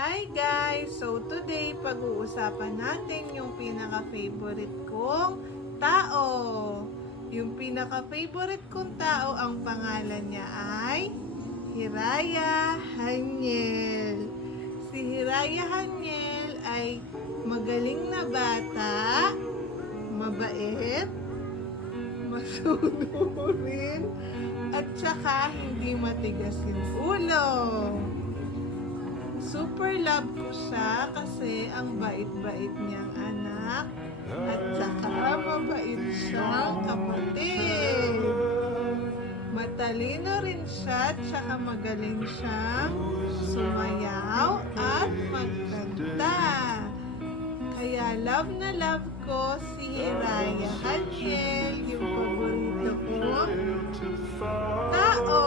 Hi guys! So today, pag-uusapan natin yung pinaka-favorite kong tao. Yung pinaka-favorite kong tao, ang pangalan niya ay Hiraya Haniel. Si Hiraya Haniel ay magaling na bata, mabait, masunurin, at saka hindi matigas yung ulo. Super love ko siya kasi ang bait-bait niyang anak at saka mabait siyang kapatid. Matalino rin siya at saka magaling siyang sumayaw at magkanta. Kaya love na love ko si Hiraya Haniel, yung paborito kong tao.